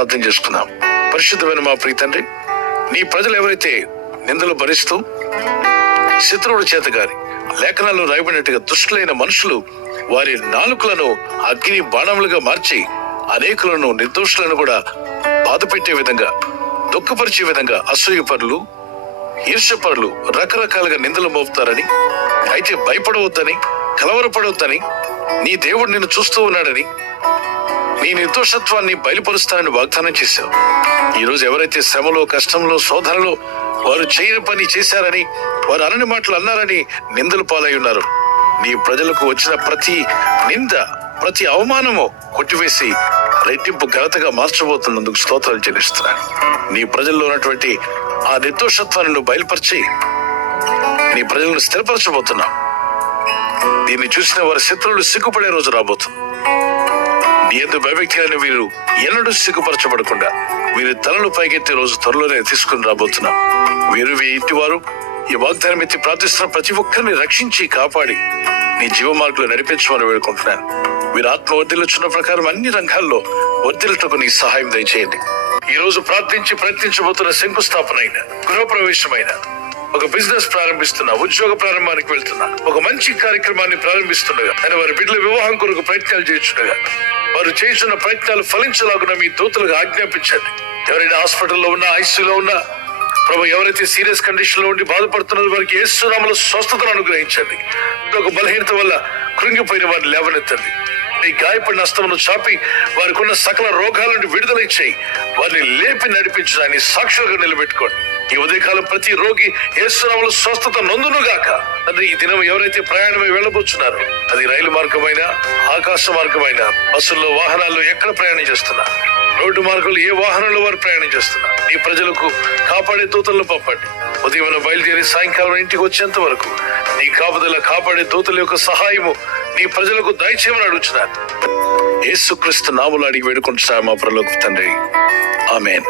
ప్రార్థన చేసుకుందాం. పరిశుద్ధమైన మా ప్రియ తండ్రి, నీ ప్రజలు ఎవరైతే నిందలు భరిస్తూ శత్రువుల చేత గాని లేఖనాల్లో రాయబడినట్టుగా దుష్టులైన మనుషులు వారి నాలుకలను అగ్ని బాణములుగా మార్చి అనేకులను నిర్దోషులను కూడా బాధ పెట్టే విధంగా, దుఃఖపరిచే విధంగా అసూయపరులు, ఈర్ష్యపరులు రకరకాలుగా నిందలు మోపుతారని, అయితే భయపడవద్దని, కలవరపడవద్దని, నీ దేవుడు నిన్ను చూస్తూ ఉన్నాడని, నీ నిర్దోషత్వాన్ని బయలుపరుస్తానని వాగ్దానం చేశావు. ఈరోజు ఎవరైతే శ్రమలో, కష్టంలో, శోధనలో వారు చేయని పని చేశారని, వారు అనని మాటలు అన్నారని నిందలు పాలై ఉన్నారు, నీ ప్రజలకు వచ్చిన ప్రతి నింద, ప్రతి అవమానము కొట్టివేసి రెట్టింపు ఘనతగా మార్చబోతున్నందుకు స్తోత్రాలు చెల్లిస్తున్నాను. నీ ప్రజల్లో ఉన్నటువంటి ఆ నిర్దోషత్వాన్ని నువ్వు బయలుపరిచి నీ ప్రజలను స్థిరపరచబోతున్నావు. దీన్ని చూసిన వారి శత్రువులు సిగ్గుపడే రోజు రాబోతుంది. నీ యందు భయభక్తి అయిన వీరు ఎన్నడూ సిగ్గుపరచబడకుండా వీరి తలలు పైకెత్తే రోజు త్వరలోనే తీసుకుని రాబోతున్నాం. వీరు ఇంటి వారు ఈ వాగ్దానం ఎత్తి ప్రార్థిస్తున్న ప్రతి ఒక్కరిని రక్షించి కాపాడి నీ జీవ మార్గంలో నడిపించమని వేడుకుంటున్నాను. వీరు ఆత్మ వర్ధిల్లుచున్న ప్రకారం అన్ని రంగాల్లో వర్ధిల్లుటకు నీ సహాయం దయచేయండి. ఈ రోజు ప్రార్థించి ప్రయత్నించబోతున్న శంకుస్థాపన అయిన, గృహప్రవేశమైన, ఒక బిజినెస్ ప్రారంభిస్తున్నా, ఉద్యోగ ప్రారంభానికి వెళ్తున్నా, ఒక మంచి కార్యక్రమాన్ని ప్రారంభిస్తుండగా, అని వారి బిడ్డల వివాహం కొరకు ప్రయత్నాలు చేయించుండగా వారు చేస్తున్న ప్రయత్నాలు ఫలించలాగున మీ దూతలకు ఆజ్ఞాపించండి. ఎవరైనా హాస్పిటల్లో ఉన్నా, ఐసీయూలో ఉన్నా, ప్రభు ఎవరైతే సీరియస్ కండిషన్ లో ఉండి బాధపడుతున్నారో వారికి యేసు నామములో స్వస్థతను అనుగ్రహించండి. ఒక బలహీనత వల్ల కృంగిపోయిన వారిని లేవనెత్తండి. నీ గాయపడిన హస్తమును చాపి వారికి ఉన్న సకల రోగాల నుండి విడుదల ఇచ్చేయి. వారిని లేపి నడిపించడాన్ని సాక్షులుగా నిలబెట్టుకోండి. ఈ ఉదయకాలం ప్రతి రోగి యేసు నామములో స్వస్థత నొందునుగాక. అంటే ఈ దినం ఎవరైతే ప్రయాణమై వెళ్ళబోతున్నారో, అది రైలు మార్గమైనా, ఆకాశ మార్గమైనా, బస్సుల్లో, వాహనాల్లో ఎక్కడ ప్రయాణం చేస్తున్నా, రోడ్డు మార్గంలో ఏ వాహనంలో వారు ప్రయాణం చేస్తున్నారు, ఈ ప్రజలకు కాపాడే దూతలను పంపండి. ఉదయం బయలుదేరి సాయంకాలం ఇంటికి వచ్చేంత వరకు నీ కాపుదల, కాపాడే దూతల యొక్క సహాయము నీ ప్రజలకు దయచేయమని అడుగుచున్నాను. యేసుక్రీస్తు నామములో అడిగి వేడుకుంటున్నాము మా పరలోకపు తండ్రి. ఆమేన్.